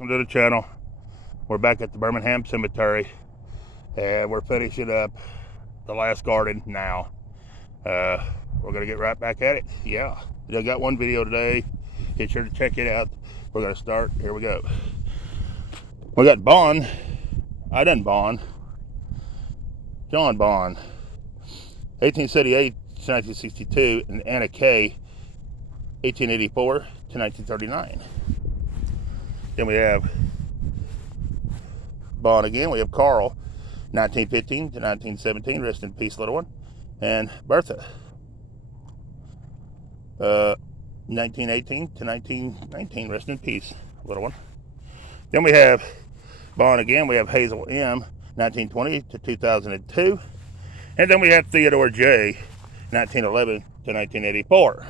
welcome to the channel. We're back at the Birmingham Cemetery and we're finishing up the last garden now. We're gonna get right back at it. Yeah, I got one video today. Be sure to check it out. We're gonna start. Here we go. We got Bond. I done Bond. John Bond, 1878 to 1962, and Anna Kay, 1884 to 1939. Then we have Bond again. We have Carl, 1915 to 1917. Rest in peace, little one. And Bertha, 1918 to 1919. Rest in peace, little one. Then we have Bond again. We have Hazel M, 1920 to 2002. And then we have Theodore J, 1911 to 1984.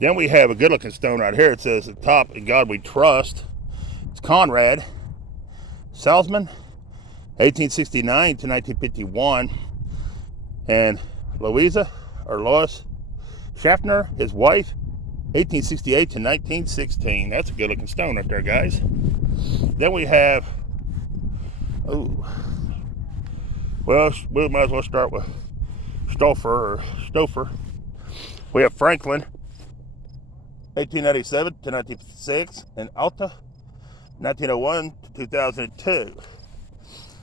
Then we have a good looking stone right here. It says, "At top, in God we trust." It's Conrad Salzman, 1869 to 1951. And Lois Schaffner, his wife, 1868 to 1916. That's a good looking stone right there, guys. Then we have, well, we might as well start with Stouffer. We have Franklin, 1897 to 1956, and Alta, 1901 to 2002.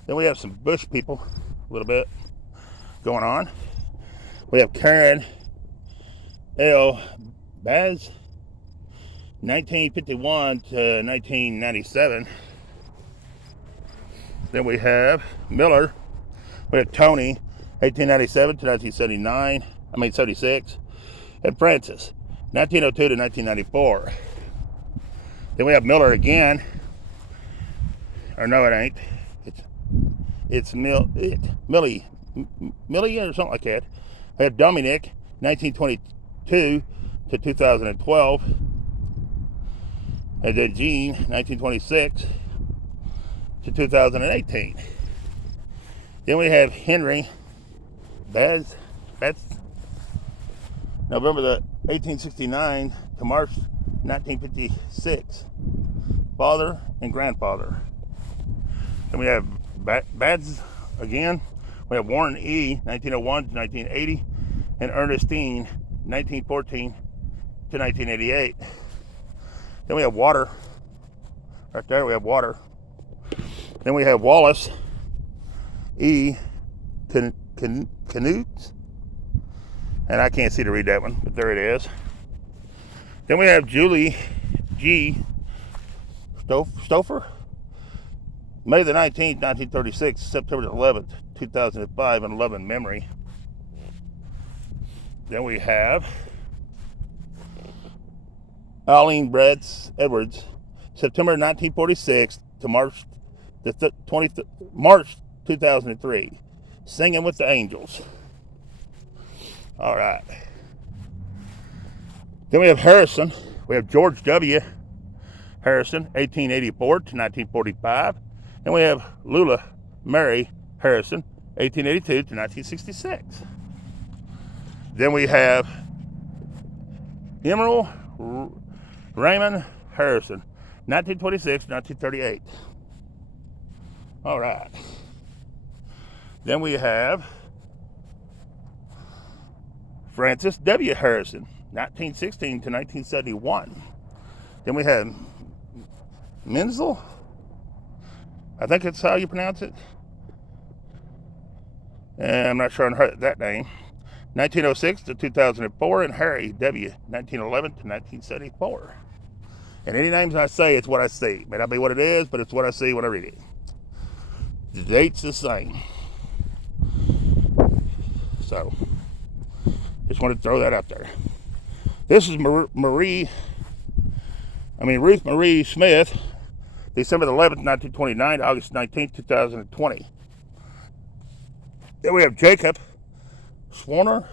Then we have some Bush people, a little bit going on. We have Karen L. Baz, 1951 to 1997. Then we have Miller. We have Tony, 1897 to 76. And Francis, 1902 to 1994. Then we have Miller again. Or no, it ain't. It's Millie or something like that. We have Dominic, 1922 to 2012. And then Jean, 1926 to 2018. Then we have Henry Betts, November the 1869 to March 1956. Father and grandfather. Then we have Bads again. We have Warren E, 1901 to 1980, and Ernestine, 1914 to 1988. Then we have Water. Right there we have Water. Then we have Wallace E. Canutes. And I can't see to read that one, but there it is. Then we have Julie G. Stouffer. May the 19th, 1936, September the 11th, 2005, in 11 memory. Then we have Eileen Bretz Edwards, September 1946 to March 2003, Singing with the Angels. All right. Then we have Harrison. We have George W. Harrison, 1884 to 1945. And we have Lula Mary Harrison, 1882 to 1966. Then we have Emerald Raymond Harrison, 1926 to 1938. All right. Then we have Francis W. Harrison, 1916 to 1971. Then we have Menzel. I think that's how you pronounce it. And I'm not sure I heard that name. 1906 to 2004, and Harry W. 1911 to 1974. And any names I say, it's what I see. May not be what it is, but it's what I see when I read it. The date's the same. So, just wanted to throw that out there. This is Ruth Marie Smith, December the 11th, 1929, August 19th, 2020. Then we have Jacob Swarner,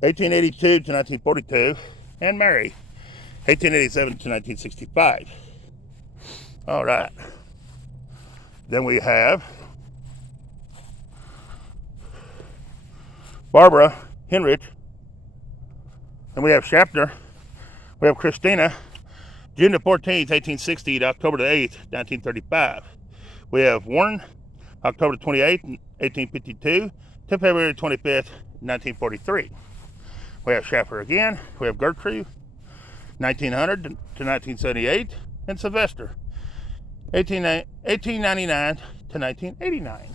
1882 to 1942, and Mary, 1887 to 1965. All right. Then we have Barbara Henrich, and we have Schaffner. We have Christina June the 14th, 1860 to October the 8th, 1935. We have Warren, October 28th, 1852 to February 25th, 1943. We have Schaffer again. We have Gertrude, 1900 to 1978, and Sylvester, 1899 to 1989.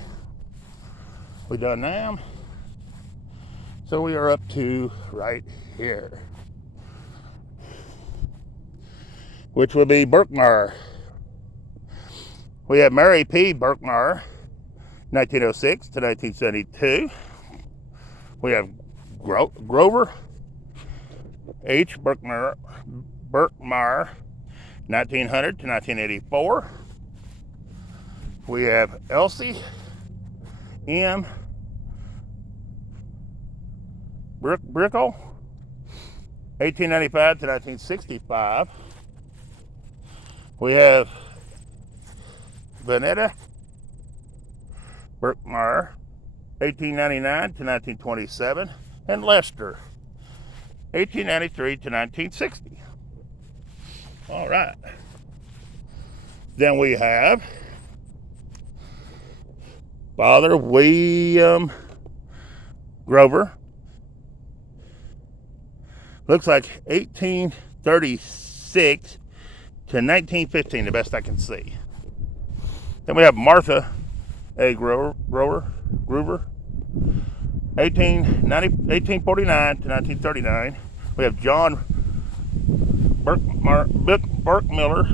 We done them. So we are up to right here, which will be Birkmeyer. We have Mary P. Birkmeyer, 1906 to 1972. We have Grover H. Birkmeyer, 1900 to 1984. We have Elsie M. Brickle, 1895 to 1965. We have Vanetta Birkmeyer, 1899 to 1927, and Lester, 1893 to 1960. All right. Then we have Father William Grover. Looks like 1836 to 1915, the best I can see. Then we have Martha A. Grover, 1849 to 1939. We have John Burkmiller,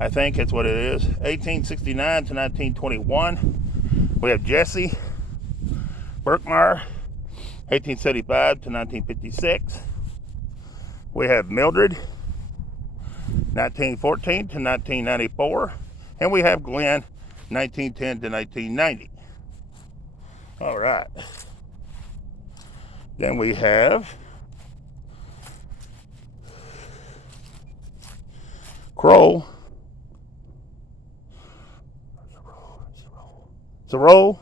I think that's what it is, 1869 to 1921. We have Jesse Birkmeyer, 1875 to 1956. We have Mildred, 1914 to 1994. And we have Glenn, 1910 to 1990. All right. Then we have Kroll, Thoreau,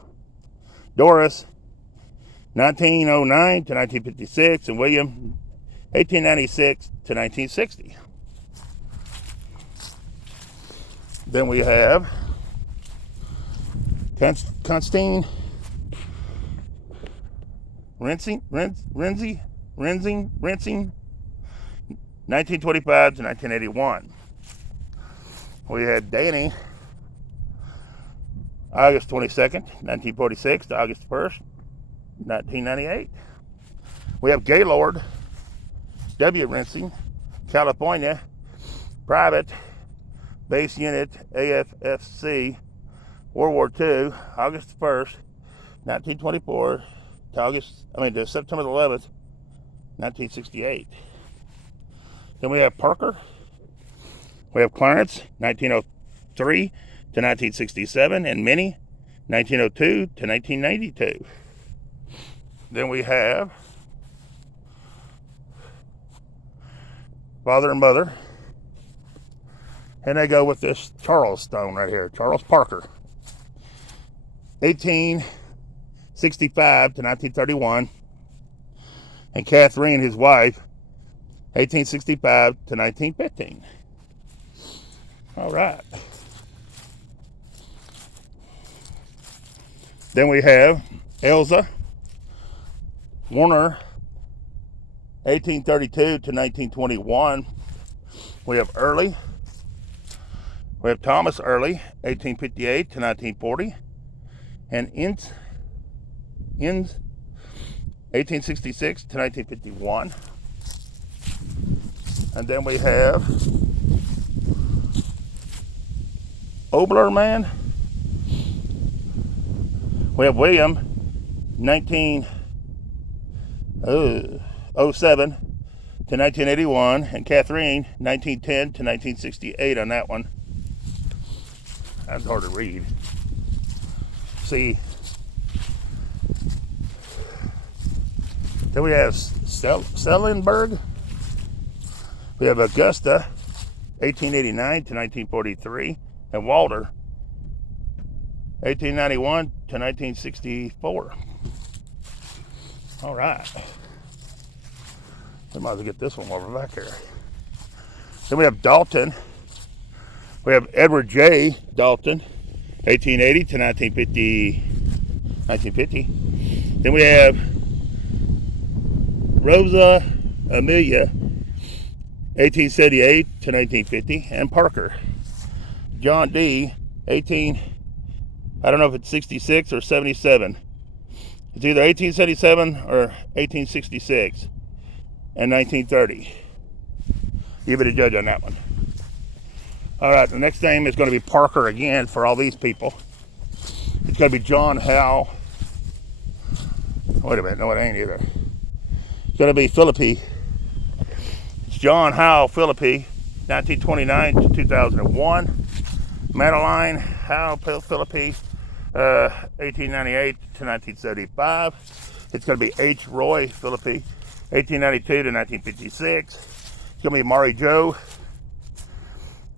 Doris, 1909 to 1956, and William, 1896 to 1960. Then we have Constantine Rinsing, 1925 to 1981. We had Danny, August 22nd, 1946 to August 1st, 1998. We have Gaylord W. Rinsing, California, private, base unit, AFFC, World War II, August 1st, 1924 to September 11th, 1968. Then we have Parker. We have Clarence, 1903 to 1967, and Minnie, 1902 to 1992. Then we have father and mother, and they go with this Charles Stone right here, Charles Parker, 1865 to 1931, and Catherine, his wife, 1865 to 1915. All right. Then we have Elza Warner, 1832 to 1921. We have Early. We have Thomas Early, 1858 to 1940. And Inns, 1866 to 1951. And then we have Oblerman. We have William, 1907 to 1981, and Catherine, 1910 to 1968 on that one. That's hard to read. See. Then we have Sellenberg. We have Augusta, 1889 to 1943, and Walter, 1891 to 1964. All right. We might as well get this one over back here. Then we have Dalton. We have Edward J. Dalton, 1880 to 1950. Then we have Rosa Amelia, 1878 to 1950, and Parker. John D, I don't know if it's 66 or 77. It's either 1877 or 1866 and 1930. You be the judge on that one. All right, the next name is going to be Parker again for all these people. It's going to be John Howe. Wait a minute, no, it ain't either. It's going to be Philippi. It's John Howe Philippi, 1929 to 2001. Madeline Howe Philippi, 1898 to 1975. It's going to be H. Roy Philippi, 1892 to 1956. It's going to be Mari Joe,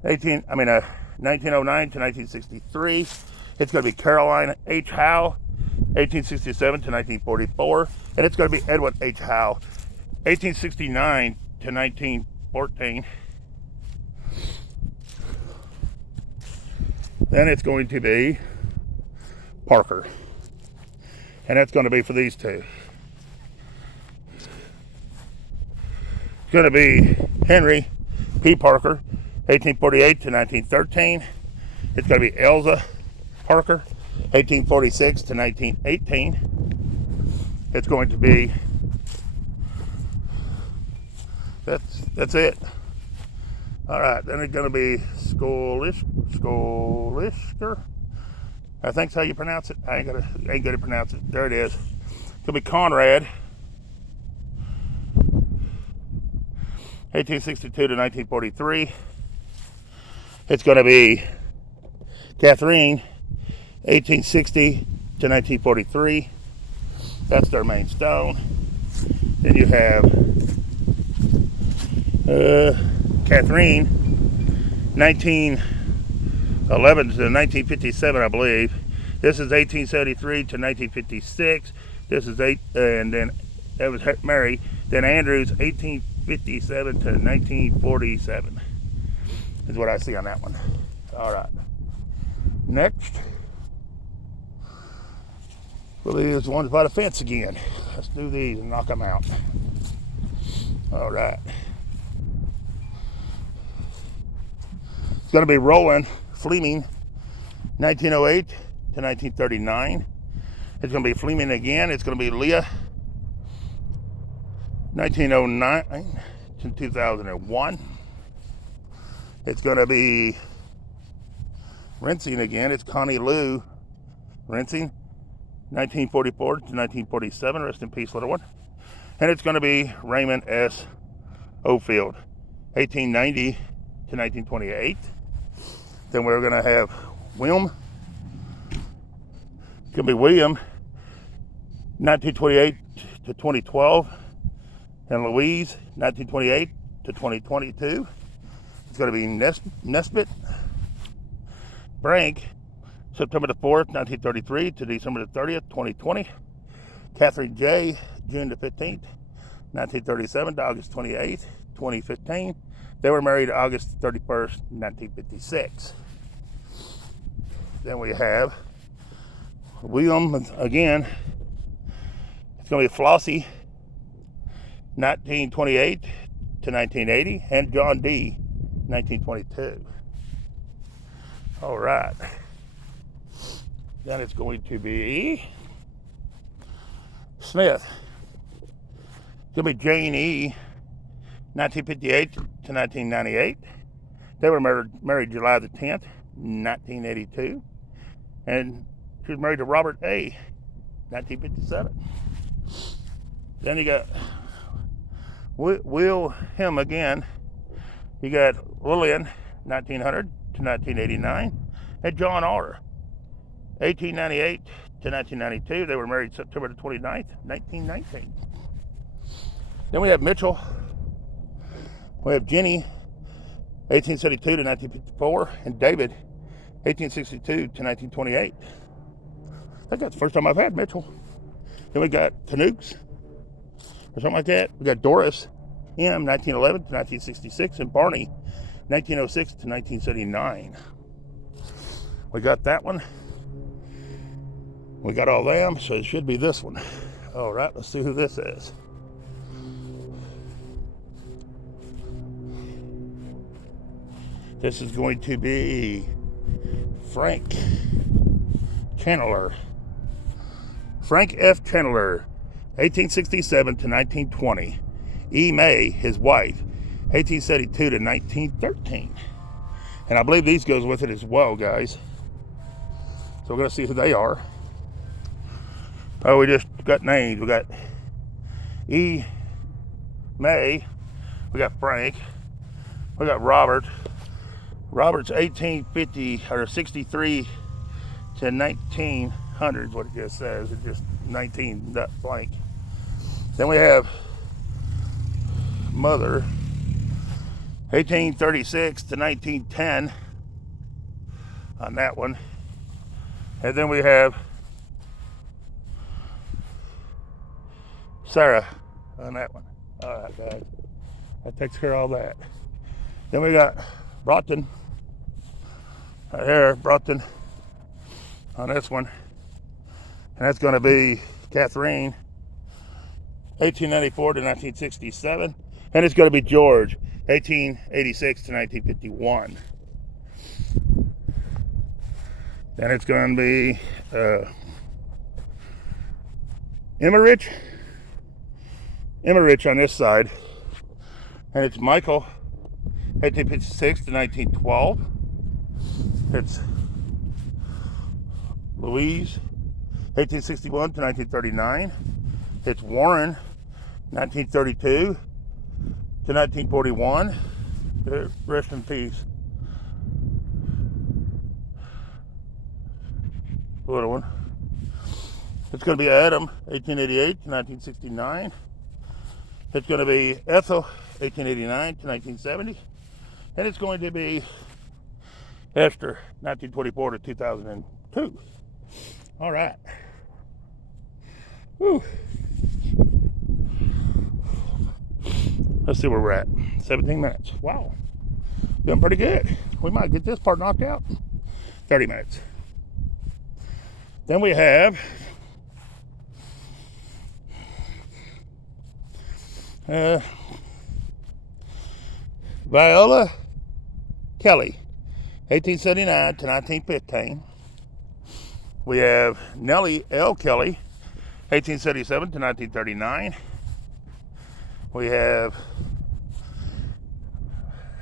1909 to 1963. It's going to be Caroline H. Howe, 1867 to 1944. And it's going to be Edward H. Howe, 1869 to 1914. Then it's going to be Parker. And that's going to be for these two. It's going to be Henry P. Parker, 1848 to 1913. It's going to be Elza Parker, 1846 to 1918. It's going to be, that's it. All right, then it's going to be Skolisker. I think's how you pronounce it. I ain't good at pronounce it. There it is. It's going to be Conrad, 1862 to 1943. It's going to be Catherine, 1860 to 1943. That's their main stone. Then you have Catherine, 1911 to 1957, I believe. This is 1873 to 1956. This is and then that was Mary. Then Andrews, 1857 to 1947 is what I see on that one. All right. Next, well, these ones by the fence again. Let's do these and knock them out. All right. It's going to be Roland Fleming, 1908 to 1939. It's going to be Fleming again. It's going to be Leah, 1909 to 2001. It's going to be Rinsing again. It's Connie Lou Rinsing, 1944 to 1947. Rest in peace, little one. And it's going to be Raymond S. Ofield, 1890 to 1928. Then we're going to have William. It's going to be William, 1928 to 2012. And Louise, 1928 to 2022. It's going to be Nesbitt Brank, September the 4th, 1933 to December the 30th, 2020. Catherine J., June the 15th, 1937 to August 28th, 2015. They were married August 31st, 1956. Then we have William again. It's going to be Flossie, 1928 to 1980, and John D., 1922. All right. Then it's going to be Smith. It's going to be Jane E., 1958 to 1998. They were married July the 10th, 1982. And she was married to Robert A., 1957. Then you got Wilhelm again. You got Lillian, 1900 to 1989. And John R., 1898 to 1992. They were married September the 29th, 1919. Then we have Mitchell. We have Jenny, 1872 to 1954. And David, 1862 to 1928. I think that's the first time I've had Mitchell. Then we got Canucks, or something like that. We got Doris, M, 1911 to 1966, and Barney, 1906 to 1979. We got that one. We got all them, so it should be this one. All right, let's see who this is. This is going to be Frank Chandler. Frank F. Chandler, 1867 to 1920. E. May, his wife, 1872 to 1913. And I believe these goes with it as well, guys. So we're going to see who they are. Oh, we just got names. We got E. May. We got Frank. We got Robert. Robert's 1850 or 63 to 1900 is what it just says. It just 19 blank. Then we have Mother, 1836 to 1910 on that one. And then we have Sarah on that one. All right, guys. That takes care of all that. Then we got Broughton. Right here, Broughton on this one. And that's going to be Catherine, 1894 to 1967. And it's going to be George, 1886 to 1951. Then it's going to be Emmerich on this side. And it's Michael, 1856 to 1912. It's Louise, 1861 to 1939. It's Warren, 1932 to 1941. Rest in peace. Little one. It's going to be Adam, 1888 to 1969. It's going to be Ethel, 1889 to 1970. And it's going to be Esther, 1924 to 2002. All right. Whew. Let's see where we're at. 17 minutes. Wow. Doing pretty good. We might get this part knocked out. 30 minutes. Then we have Viola Kelly, 1879 to 1915. We have Nellie L. Kelly, 1877 to 1939. We have,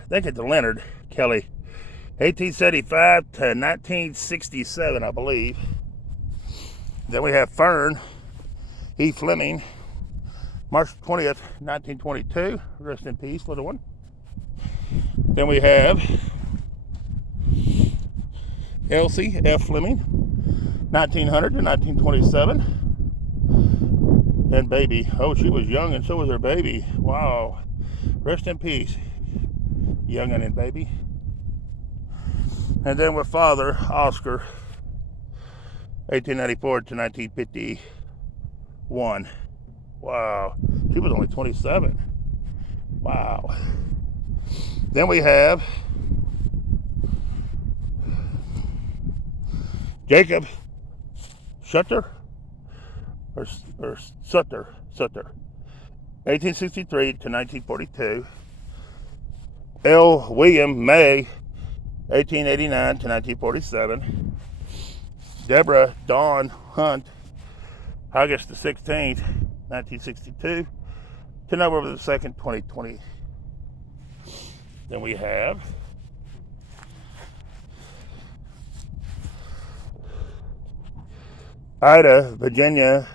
I think it's Leonard Kelly, 1875 to 1967, I believe. Then we have Fern E. Fleming, March 20th, 1922. Rest in peace, little one. Then we have Elsie F. Fleming, 1900 to 1927. And baby, oh, she was young and so was her baby. Wow. Rest in peace, youngin' and baby. And then with father, Oscar, 1894 to 1951. Wow. She was only 27. Wow. Then we have Jacob Sutter, or Sutter, 1863 to 1942. L. William May, 1889 to 1947. Deborah Dawn Hunt, August the 16th, 1962 to November the 2nd, 2020. Then we have Ida Virginia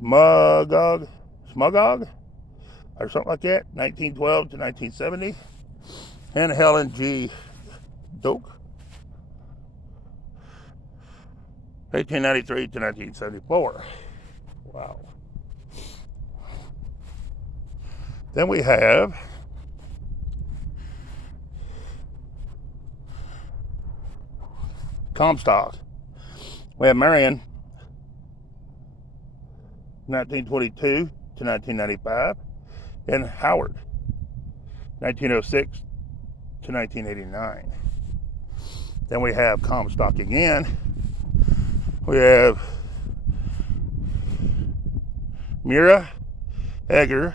Smugog, or something like that, 1912 to 1970. And Helen G. Doak, 1893 to 1974. Wow. Then we have Comstock. We have Marion, 1922 to 1995. and Howard, 1906 to 1989. Then we have Comstock again. We have Mira Egger,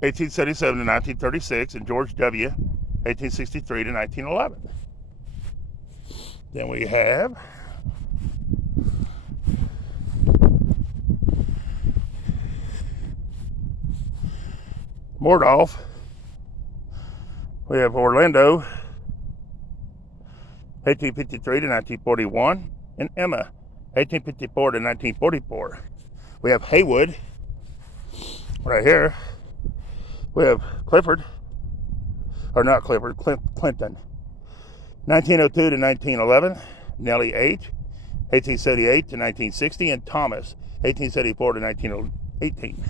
1877 to 1936, and George W., 1863 to 1911. Then we have Mordolph. We have Orlando, 1853 to 1941, and Emma, 1854 to 1944. We have Haywood right here. We have Clifford, or not Clifford, Clinton, 1902 to 1911, Nellie H., 1878 to 1960, and Thomas, 1874 to 1918.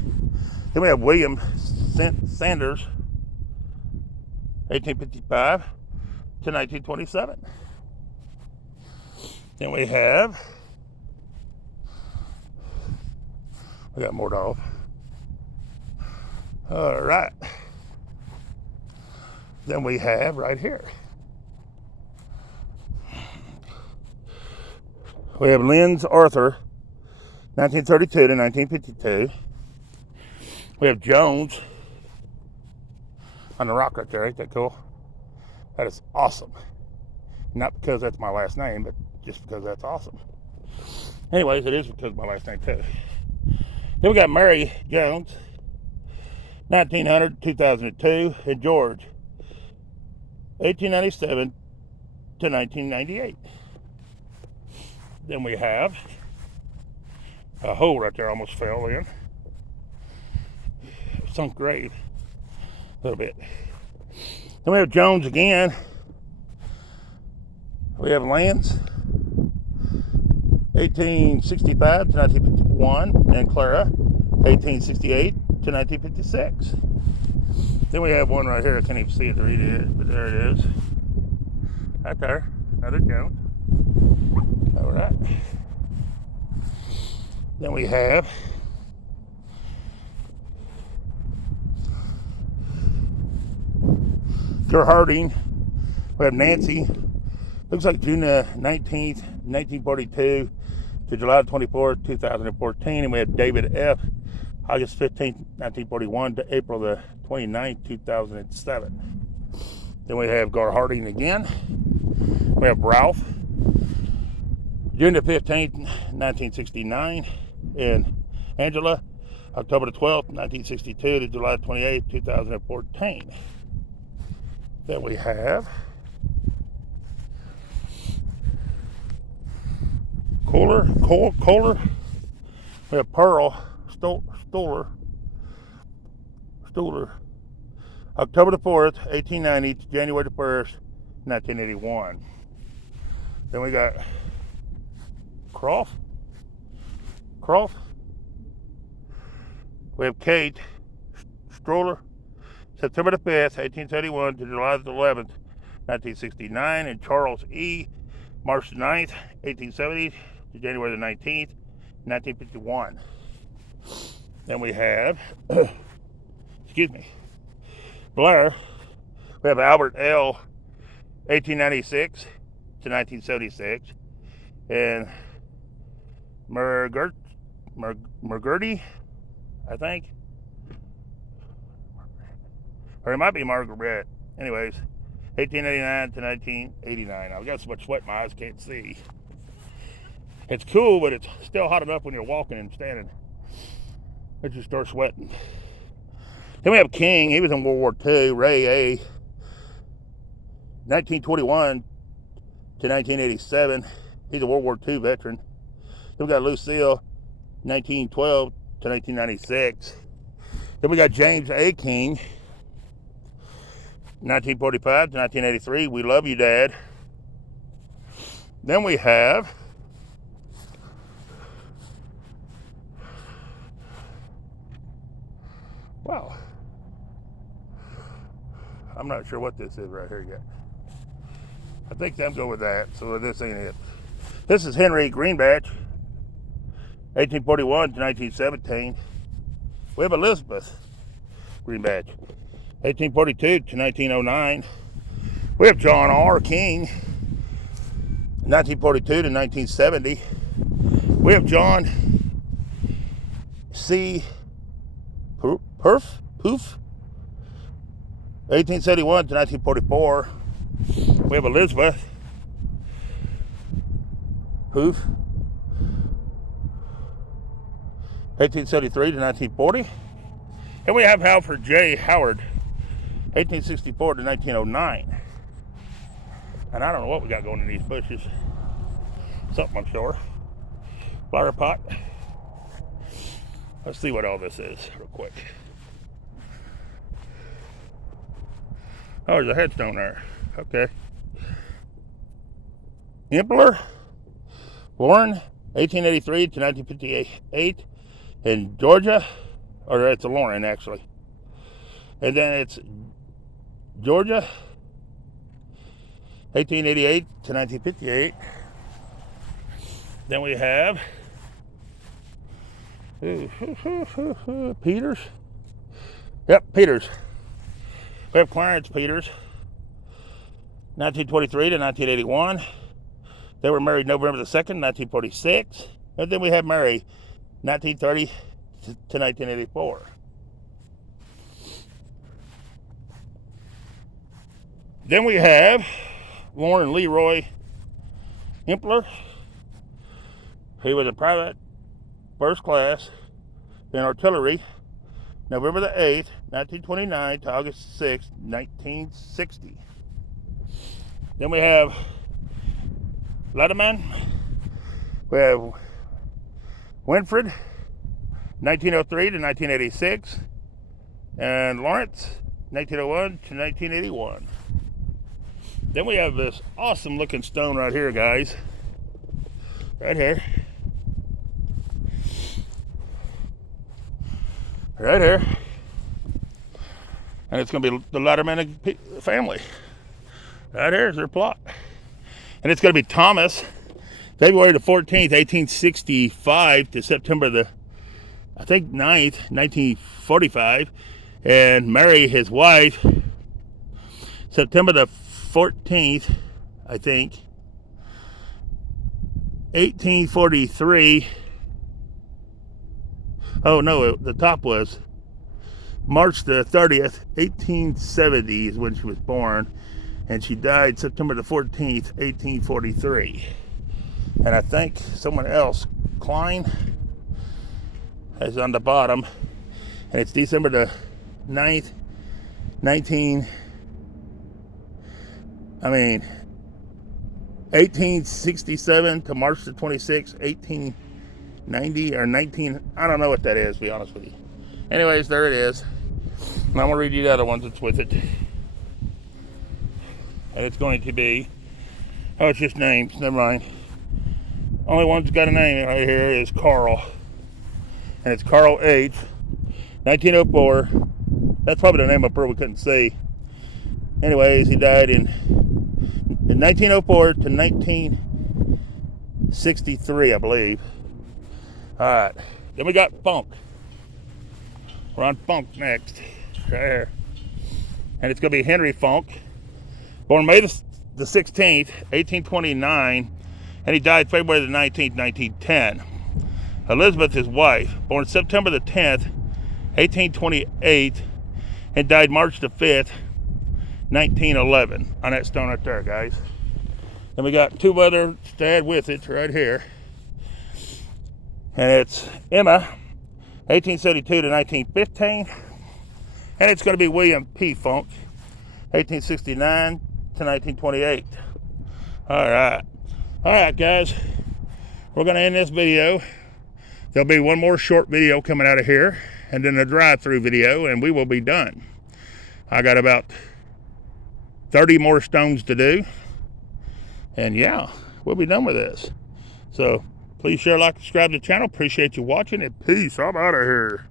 Then we have William Sanders, 1855 to 1927. Then we got Mordolph. All right. Then we have right here, we have Lynn's Arthur, 1932 to 1952. We have Jones on the rock right there. Ain't that cool? That is awesome. Not because that's my last name, but just because that's awesome. Anyways, it is because of my last name too. Then we got Mary Jones, 1900 to 2002, and George, 1897 to 1998. Then we have a hole right there, almost fell in. Sunk grave a little bit. Then we have Jones again. We have Lance, 1865 to 1951, and Clara, 1868 to 1956. Then we have one right here. I can't even see it to read it, but there it is. Right there. Another Jones. All right. Then we have Joe Harding. We have Nancy. Looks like June 19th, 1942 to July 24th, 2014. And we have David F. August 15th, 1941 to April the 29th, 2007. Then we have Gar Harding again. We have Ralph, June the 15th, 1969. And Angela, October the 12th, 1962 to July 28th, 2014. Then we have Kohler. We have Pearl Stoller, October the 4th, 1890 to January the 1st, 1981. Then we got Croft. We have Kate Stroller, September the 5th, 1871 to July the 11th, 1969, and Charles E. March 9th, 1870 to January the 19th, 1951. Then we have, Blair. We have Albert L., 1896 to 1976, and Margerty, I think. Or it might be Margaret. Anyways, 1889 to 1989. I've got so much sweat in my eyes, can't see. It's cool, but it's still hot enough when you're walking and standing. It just starts sweating. Then we have King. He was in World War II. Ray A. 1921 to 1987. He's a World War II veteran. Then we got Lucille, 1912 to 1996. Then we got James A. King, 1945 to 1983. We love you, Dad. Then we have wow. I'm not sure what this is right here yet. I think I'm going with that, so this ain't it. This is Henry Greenbatch, 1841 to 1917. We have Elizabeth green badge, 1842 to 1909. We have John R. King, 1942 to 1970. We have John C. Poof, 1871 to 1944. We have Elizabeth Poof, 1873 to 1940. And we have Halford J. Howard, 1864 to 1909. And I don't know what we got going in these bushes. Something, I'm sure. Flower pot. Let's see what all this is real quick. Oh, there's a headstone there. Okay. Impler, born 1883 to 1958 in Georgia. Or it's a Lauren, actually. And then it's Georgia, 1888 to 1958. Then we have Peters. Yep, Peters. We have Clarence Peters, 1923 to 1981. They were married November the 2nd, 1946. And then we have Mary, 1930 to 1984. Then we have Lauren Leroy Impler. He was a private first class in artillery, November the 8th, 1929 to August 6th, 1960. Then we have Letterman. We have Winfred, 1903 to 1986. And Lawrence, 1901 to 1981. Then we have this awesome looking stone right here, guys. Right here. Right here. And it's going to be the Letterman family. Right here is their plot. And it's going to be Thomas, February the 14th, 1865 to September the, I think, 9th, 1945. And Mary, his wife, September the 14th, I think, 1843. Oh no, the top was March the 30th, 1870 is when she was born, and she died September the 14th, 1843. And I think someone else, Klein, is on the bottom, and it's December the 9th, 1867 to March the 26th, 1890 or 19, I don't know what that is, to be honest with you. Anyways, there it is. And I'm going to read you the other ones that's with it. And it's going to be, oh, it's just names, never mind. Only one that's got a name right here is Carl. And it's Carl H. 1904. That's probably the name up here we couldn't see. Anyways, he died in 1904 to 1963, I believe. Alright, then we got Funk. We're on Funk next, right here. And it's going to be Henry Funk, born May the 16th, 1829, and he died February the 19th, 1910. Elizabeth, his wife, born September the 10th, 1828, and died March the 5th, 1911, on that stone right there, guys. Then we got two other to add with it right here. And it's Emma, 1872 to 1915. And it's going to be William P. Funk, 1869 to 1928. Alright. Alright, guys. We're going to end this video. There'll be one more short video coming out of here, and then a drive-through video, and we will be done. I got about 30 more stones to do, and yeah, we'll be done with this. So please share, like, subscribe to the channel. Appreciate you watching, and peace. I'm out of here.